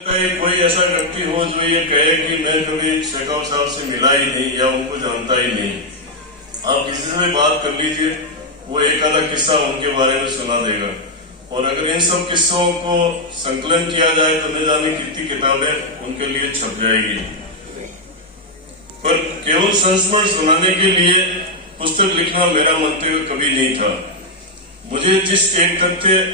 कोई ऐसा व्यक्ति हो जो ये कहे कि मैं कभी शेखावत साहब से मिला ही नहीं या उनको जानता ही नहीं। आप किसी से भी बात कर लीजिए, वो एक आधा किस्सा उनके बारे में सुना देगा। और अगर इन सब किस्सों को संकलन किया जाए तो न जाने कितनी किताबें उनके लिए छप जाएगी। पर केवल संस्मरण सुनाने के लिए पुस्तक लिखना मेरा मंतव्य कभी नहीं था। मुझे जिस एक तथ्य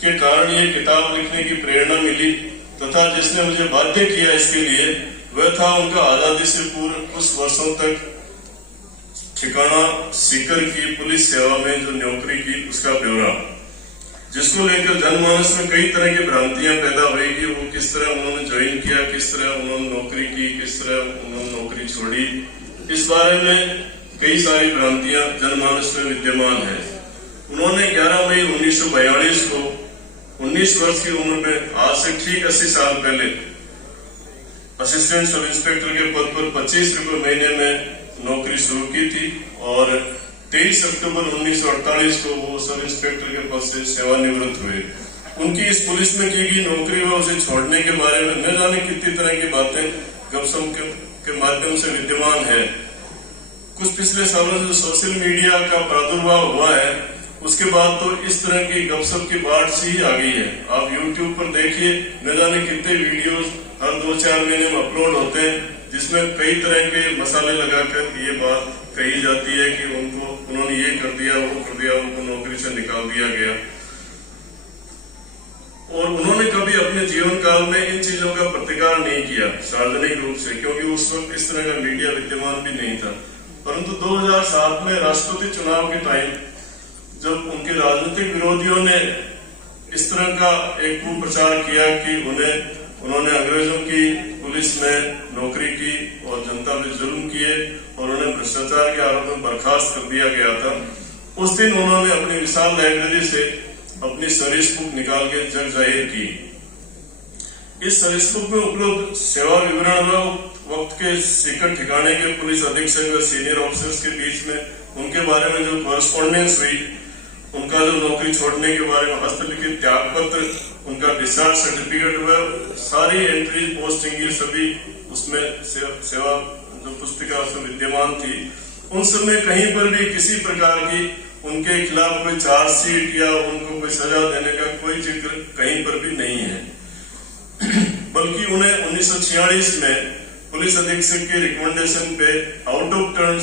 के कारण ये किताब लिखने की प्रेरणा मिली तथा जिसने मुझे बाध्य किया इसके लिए, वह था उनका आजादी से पूर्व कुछ वर्षों तक ठिकाना सीकर की पुलिस सेवा में जो नौकरी की उसका ब्यौरा, जिसको लेकर जनमानस में कई तरह की भ्रांतियां पैदा हुई कि वो किस तरह उन्होंने ज्वाइन किया, किस तरह उन्होंने नौकरी की, किस तरह उन्होंने नौकरी छोड़ी। इस बारे में कई सारी भ्रांतियां जनमानस में विद्यमान है। उन्होंने 11 मई 1942 को 19 वर्ष की उम्र में, आज से ठीक 80 साल पहले, असिस्टेंट सब इंस्पेक्टर के पद पर 25 रुपए महीने में नौकरी शुरू की थी और 23 अक्टूबर 1948 को वो सब इंस्पेक्टर के पद से सेवानिवृत्त हुए। उनकी इस पुलिस में की गई नौकरी व उसे छोड़ने के बारे में न जाने कितनी तरह की बातें गपशप के माध्यम से विद्यमान है। कुछ पिछले सालों से सोशल मीडिया का प्रादुर्भाव हुआ है, उसके बाद तो इस तरह की गपशप की बाढ़ सी ही आ गई है। आप YouTube पर देखिए, न जाने कितने वीडियोस हर 2-4 महीने में अपलोड होते हैं, जिसमें कई तरह के मसाले लगाकर ये बात कही जाती है कि उन्होंने ये कर दिया, वो कर दिया, उनको नौकरी से निकाल दिया गया। और उन्होंने कभी अपने जीवन काल में इन चीजों का प्रतिकार नहीं किया सार्वजनिक रूप से, क्योंकि उस वक्त इस तरह का मीडिया विद्यमान भी नहीं था। परंतु 2007 में राष्ट्रपति चुनाव के टाइम जब उनके राजनीतिक विरोधियों ने इस तरह का एक कुप्रचार किया कि उन्होंने अंग्रेजों की पुलिस में नौकरी की और जनता पे जुल्म किए और उन्हें भ्रष्टाचार के आरोप में बर्खास्त कर दिया गया था, उस दिन उन्होंने अपनी विशाल लाइब्रेरी से अपनी सर्विस बुक निकाल के जग जाहिर की। इस सर्विस बुक में उपलब्ध सेवा विवरण व वक्त के सीकर ठिकाने के पुलिस अधीक्षक व सीनियर ऑफिसर्स के बीच में उनके बारे में जो कॉरेस्पॉन्डेंस हुई, उनका जो नौकरी छोड़ने के बारे में हस्तलिखित त्याग पत्र, उनका डिस्चार्ज सर्टिफिकेट व सारी एंट्री पोस्टिंग ये सभी उसमें सेवा जो पुस्तिका उसमें विद्यमान थी। उन सब में कहीं पर भी किसी प्रकार की उनके खिलाफ कोई चार्जशीट या उनको कोई सजा देने का कोई जिक्र कहीं पर भी नहीं है। बल्कि उन्हें 1946 में पुलिस अधीक्षक के रिकमेंडेशन पे आउट ऑफ टर्न